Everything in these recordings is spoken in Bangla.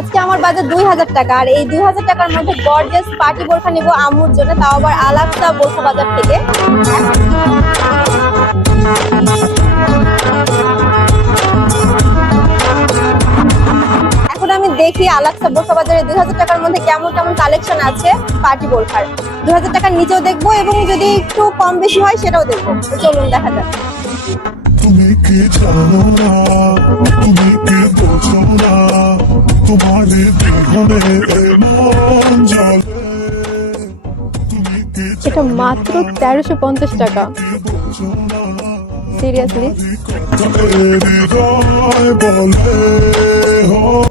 আজকে আমার বাজেট 2000 টাকা, আর এই 2000 টাকার মধ্যে গর্জিয়াস পার্টি বোরখা নিব আম্মুর জন্য, তাও আবার আলাক্সা বোরখা বাজার থেকে। এখন আমি দেখি আলাক্সা বোরখা বাজারে 2000 টাকার মধ্যে কেমন কেমন কালেকশন আছে পার্টি বোরখার। 2000 টাকার নিচেও দেখবো এবং যদি একটু কম বেশি হয় সেটাও দেখবো। চলুন দেখা যাক। তুমি কি জানো না, তুমি কি বোঝো না, তোমার জীবনে এমন জলে। এটা মাত্র 1350 টাকা। সিরিয়াসলি,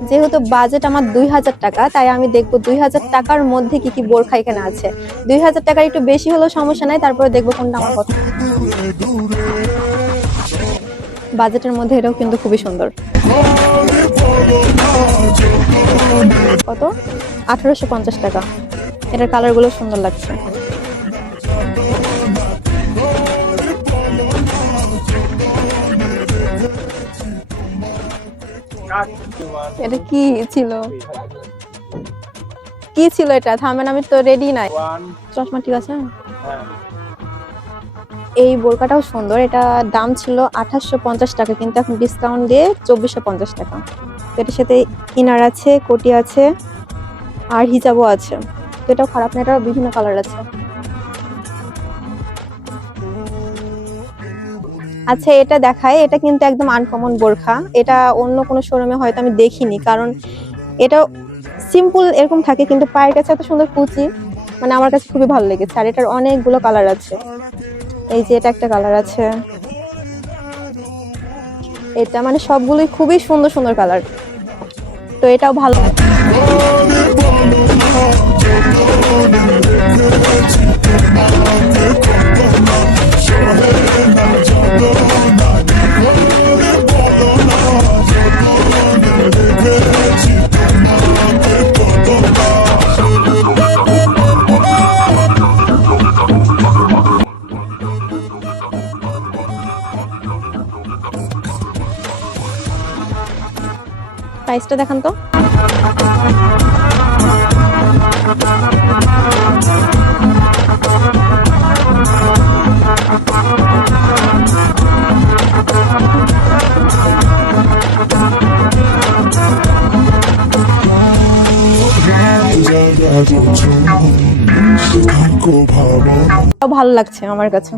যেহেতু বাজেট আমার 2000 টাকা, তাই আমি দেখবো 2000 টাকার মধ্যে কি কি বোরখা এখানে আছে। 2000 টাকার একটু বেশি হলেও সমস্যা নাই, তারপরে দেখবো কোনটা আমার পছন্দ। বাজেটের মধ্যে এটাও কিন্তু খুবই সুন্দর। কত? 1850 টাকা। এটার কালার গুলো সুন্দর লাগছে। এটা কি ছিল? কি ছিল এটা? থামেন, আমি তো রেডি নাই। চশমা ঠিক আছে? এই বোরকাটাও সুন্দর। এটা দাম ছিল 2850 টাকা, কিন্তু এখন ডিসকাউন্ট দিয়ে 2450 টাকা। এটার সাথে ইনার আছে, কোটি আছে, আর হিজাবও আছে। তো এটাও খারাপ না, এটাও বিভিন্ন কালার আছে। আচ্ছা, এটা দেখায়। এটা কিন্তু একদম আনকমন বোরখা। এটা অন্য কোনো শোরুমে হয়তো আমি দেখিনি, কারণ এটা সিম্পল এরকম থাকে, কিন্তু পায়ের কাছে এত সুন্দর কুচি, মানে আমার কাছে খুবই ভালো লেগেছে। আর এটার অনেকগুলো কালার আছে। এই যে এটা একটা কালার আছে, এটা মানে সবগুলোই খুবই সুন্দর সুন্দর কালার। তো এটাও ভালো লাগে। প্রাইসটা দেখান তো। ভালো লাগছে আমার কাছে।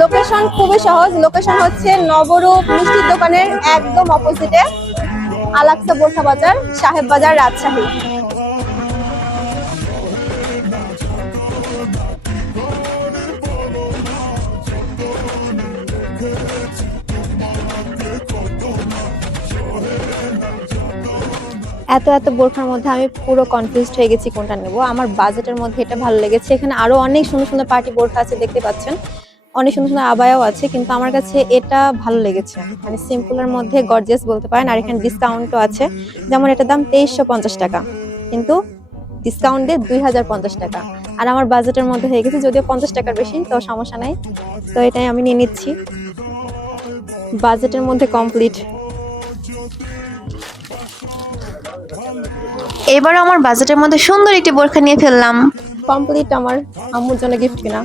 লোকেশন খুবই সহজ। লোকেশন হচ্ছে নবরূপ মিষ্টির দোকানের একদম অপোজিটে, আলাক্সা বোরখা বাজার, সাহেব বাজার, রাজশাহী। এত এত বোরখার মধ্যে আমি পুরো কনফিউজড হয়ে গেছি কোনটা নেব। আমার বাজেটের মধ্যে এটা ভালো লেগেছে। এখানে আরো অনেক সুন্দর সুন্দর পার্টি বোরখা আছে, দেখতে পাচ্ছেন। অনেক সুন্দর সুন্দর আবায়াও আছে, কিন্তু আমার কাছে এটা ভালো লেগেছে। মানে সিম্পলের মধ্যে গর্জিয়াস বলতে পারেন। আর এখানে ডিসকাউন্টও আছে, যেমন এটার দাম 2350 টাকা, কিন্তু ডিসকাউন্ট দিয়ে 2050 টাকা। আর আমার বাজেটের মধ্যে হয়ে গেছে, যদিও 50 টাকার বেশি, তো সমস্যা নাই। তো এটাই আমি নিয়ে নিচ্ছি, বাজেটের মধ্যে কমপ্লিট। এবার আমার বাজেটের মধ্যে সুন্দর একটি বোরখা নিয়ে ফেললাম। কমপ্লিট আমার আম্মুর জন্য গিফট কিনা।